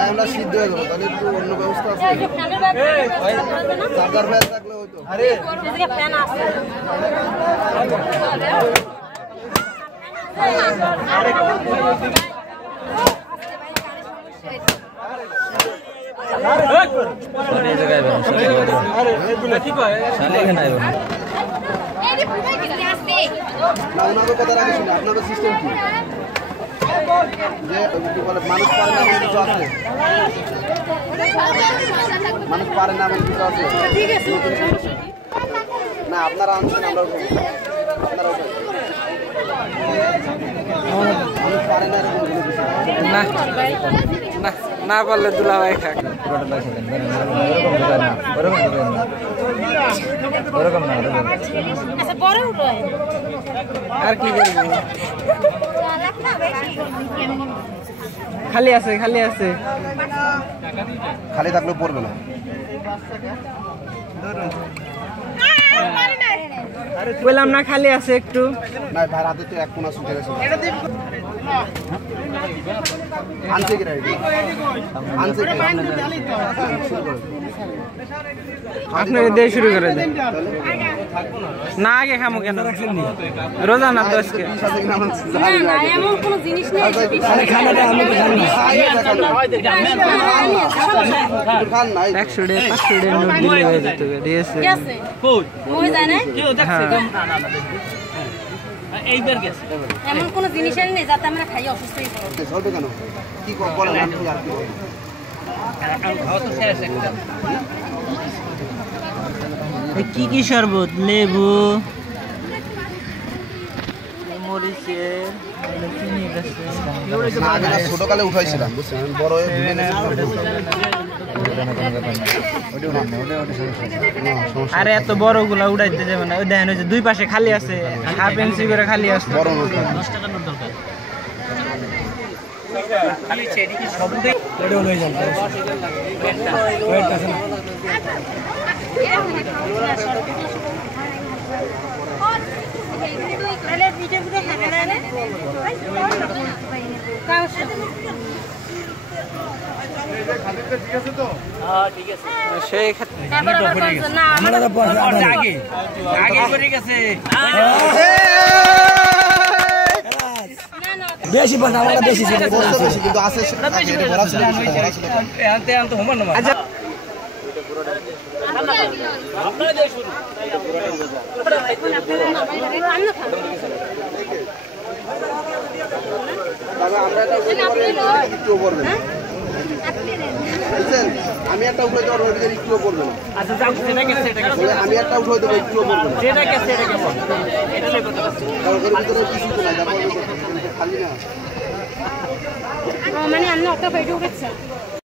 আমরা সিদ্ধ হয়ে গেলো তাহলে একটু অন্য ব্যবস্থা আছে। চার্জার ফ্যান থাকলে হয়তো। আরে। আছে। আপনাদের সিস্টেম কি? যে কি বলে মানুষ পারে না কিছু আছে? মানুষ পারে না এমন কিছু আছে? না আপনারা আনছেন আমরা উঠাই আপনারা উঠাই মানুষ পারে না না না না পারলে খাক। পরে উঠো। আর কি করব খালি আছে খালি আছে। খালি থাকলেও পড়বে না। বললাম না খালি আছে একটু। না ভাই হাতে তো এক কোনা শুকে গেছে। আনছে কি রাইড আনছে কি। আপনাকে দিয়ে শুরু করে দেন। না আগে খামো কেন? রোজা না তো আজকে। একশো ডে পাঁচশো ডে নোট দিলে হয়ে যেত ঠিক আছে না এমন কোনো জিনিসের নেই যাতে আমরা খাই অসুস্থ হয়ে পড়ি। চলবে কেন? কি বলেন আমি আর কি বলব? কি কি শরবত? লেবু ছোটকালে উঠাইছিলাম বড় উঠান না, সমস্যা আরে এত বড়গুলা উড়াইতে যাবে না। ওই দেখেন ওই যে দুই পাশে খালি আছে হাফ ইঞ্চি করে খালি আছে। বড় নোট। তাহলে পিঠে পিঠে খাবে না কাউ না? গেছে। না না বলতে বেশি, কিন্তু আছে। আচ্ছা। আমিও খাব তবে আমরা এটা উঠাইতে পারলে একটুও পড়বে না। বুঝছেন? আমি একটা উঠে পারব এটা একটুও পড়বে না। আমি একটা উঠে দেবো একটুও পড়বে না। কিছু তো নাই তারপর খালি না। মানে আমি একটা বেড়ে উঠেছে।